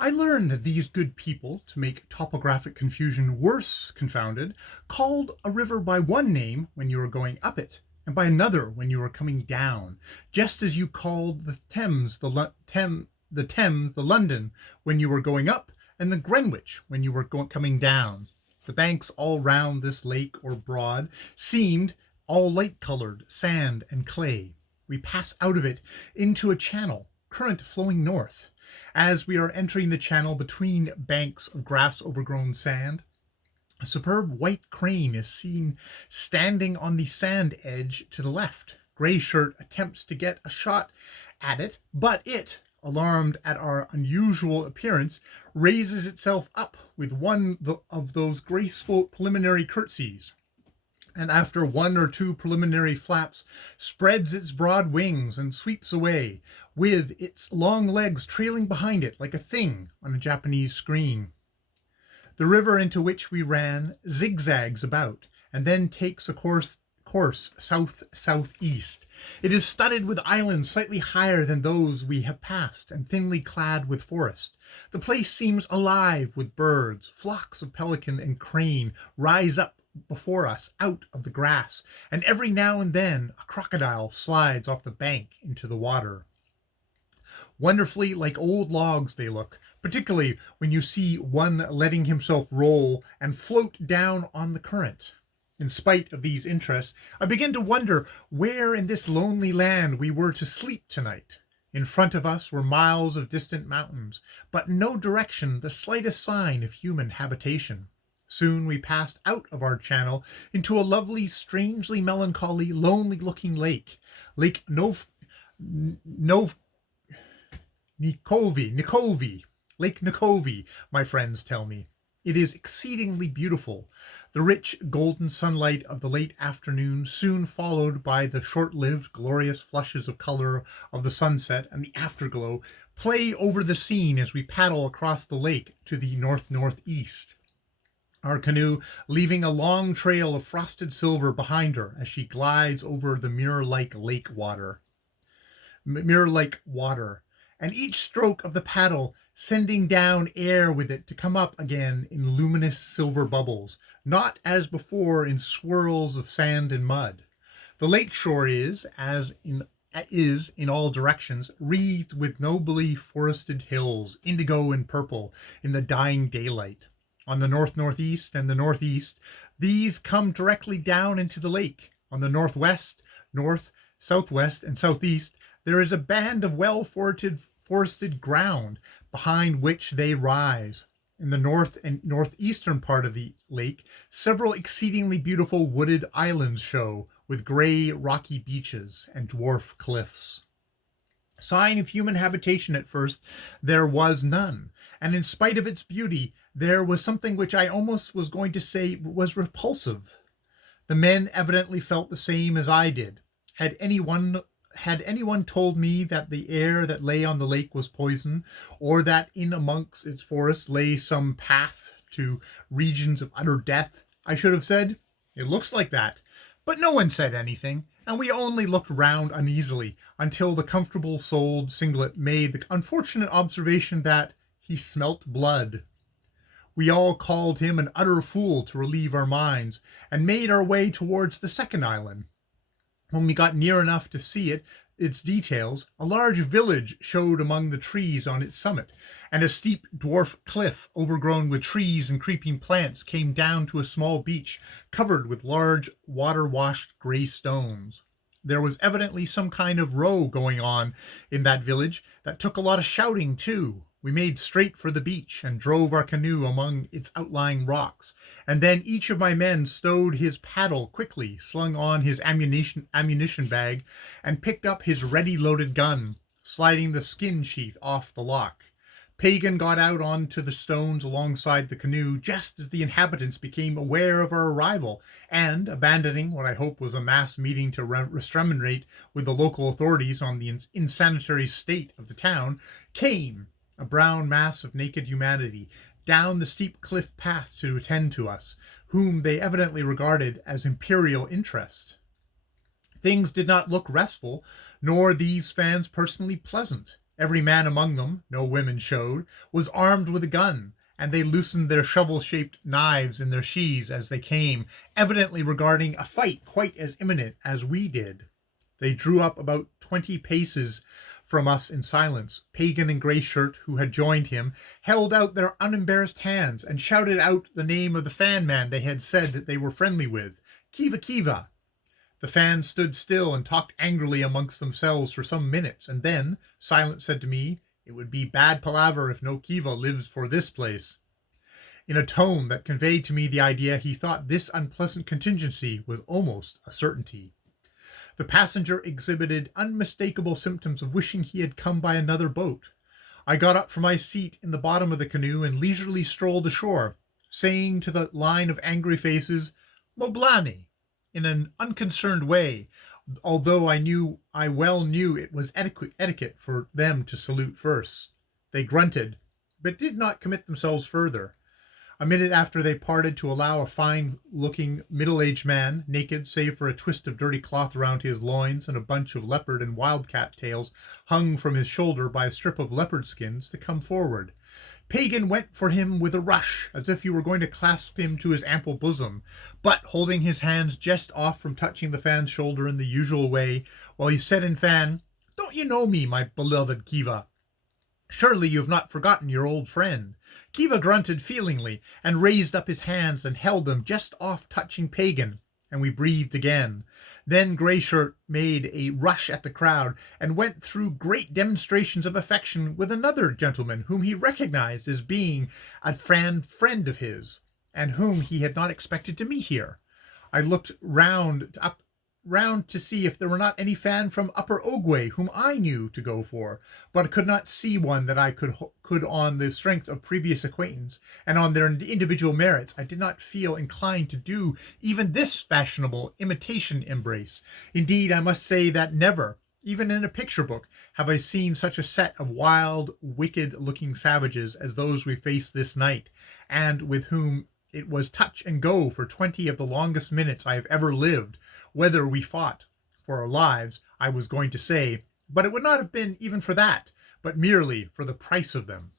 I learned that these good people, to make topographic confusion worse confounded, called a river by one name when you were going up it, and by another when you were coming down, just as you called the Thames the London when you were going up, and the Greenwich when you were coming down. The banks all round this lake or broad seemed all light-coloured sand and clay. We pass out of it into a channel, current flowing north. As we are entering the channel between banks of grass-overgrown sand, a superb white crane is seen standing on the sand edge to the left. Grey Shirt attempts to get a shot at it, but it, alarmed at our unusual appearance, raises itself up with one of those graceful preliminary curtsies, and after one or two preliminary flaps, spreads its broad wings and sweeps away, with its long legs trailing behind it like a thing on a Japanese screen. The river into which we ran zigzags about, and then takes a course south-southeast. It is studded with islands slightly higher than those we have passed, and thinly clad with forest. The place seems alive with birds. Flocks of pelican and crane rise up before us out of the grass, and every now and then a crocodile slides off the bank into the water. Wonderfully like old logs they look, particularly when you see one letting himself roll and float down on the current. In spite of these interests, I begin to wonder where in this lonely land we were to sleep tonight. In front of us were miles of distant mountains, but in no direction the slightest sign of human habitation. Soon we passed out of our channel into a lovely, strangely melancholy, lonely-looking lake. Lake Nikovi. Lake Nikovi, my friends tell me. It is exceedingly beautiful. The rich golden sunlight of the late afternoon, soon followed by the short-lived glorious flushes of color of the sunset and the afterglow, play over the scene as we paddle across the lake to the north-northeast. Our canoe leaving a long trail of frosted silver behind her as she glides over the mirror-like water, and each stroke of the paddle sending down air with it to come up again in luminous silver bubbles, not as before in swirls of sand and mud. The lake shore is in all directions wreathed with nobly forested hills, indigo and purple in the dying daylight. On the north-northeast and the northeast, these come directly down into the lake. On the northwest, north, southwest, and southeast, there is a band of well-forested ground behind which they rise. In the north and northeastern part of the lake, several exceedingly beautiful wooded islands show, with gray rocky beaches and dwarf cliffs. Sign of human habitation at first there was none, and in spite of its beauty, there was something which I almost was going to say was repulsive. The men evidently felt the same as I did. Had anyone told me that the air that lay on the lake was poison, or that in amongst its forests lay some path to regions of utter death, I should have said, "It looks like that." But no one said anything, and we only looked round uneasily until the comfortable-soled Singlet made the unfortunate observation that he smelt blood. We all called him an utter fool to relieve our minds, and made our way towards the second island. When we got near enough to see its details, a large village showed among the trees on its summit, and a steep dwarf cliff overgrown with trees and creeping plants came down to a small beach covered with large water-washed gray stones. There was evidently some kind of row going on in that village that took a lot of shouting too. We made straight for the beach and drove our canoe among its outlying rocks, and then each of my men stowed his paddle quickly, slung on his ammunition bag, and picked up his ready-loaded gun, sliding the skin sheath off the lock. Pagan got out onto the stones alongside the canoe just as the inhabitants became aware of our arrival, and, abandoning what I hope was a mass meeting to remonstrate with the local authorities on the insanitary state of the town, came, a brown mass of naked humanity, down the steep cliff path to attend to us, whom they evidently regarded as imperial interest. Things did not look restful, nor these fans personally pleasant. Every man among them, no women showed, was armed with a gun, and they loosened their shovel-shaped knives in their sheaths as they came, evidently regarding a fight quite as imminent as we did. They drew up about 20 paces from us in silence. Pagan and Greyshirt, who had joined him, held out their unembarrassed hands and shouted out the name of the fan man they had said that they were friendly with. Kiva Kiva. The fans stood still and talked angrily amongst themselves for some minutes, and then Silent said to me, "It would be bad palaver if no Kiva lives for this place," in a tone that conveyed to me the idea he thought this unpleasant contingency was almost a certainty. The passenger exhibited unmistakable symptoms of wishing he had come by another boat. I got up from my seat in the bottom of the canoe and leisurely strolled ashore, saying to the line of angry faces, "Moblani," in an unconcerned way, although I well knew it was etiquette for them to salute first. They grunted, but did not commit themselves further. A minute after they parted to allow a fine-looking middle-aged man, naked save for a twist of dirty cloth around his loins and a bunch of leopard and wildcat tails hung from his shoulder by a strip of leopard skins, to come forward. Pagan went for him with a rush, as if he were going to clasp him to his ample bosom, but holding his hands just off from touching the fan's shoulder in the usual way, while he said in fan, "Don't you know me, my beloved Kiva? Surely you have not forgotten your old friend." Kiva grunted feelingly and raised up his hands and held them just off touching Pagan, and we breathed again. Then Greyshirt made a rush at the crowd and went through great demonstrations of affection with another gentleman whom he recognized as being a friend of his, and whom he had not expected to meet here. I looked round to see if there were not any fan from Upper Ogway whom I knew to go for, but could not see one that I could on the strength of previous acquaintance, and on their individual merits I did not feel inclined to do even this fashionable imitation embrace. Indeed, I must say that never, even in a picture book, have I seen such a set of wild, wicked-looking savages as those we faced this night, and with whom it was touch and go for 20 of the longest minutes I have ever lived. Whether we fought for our lives, I was going to say, but it would not have been even for that, but merely for the price of them.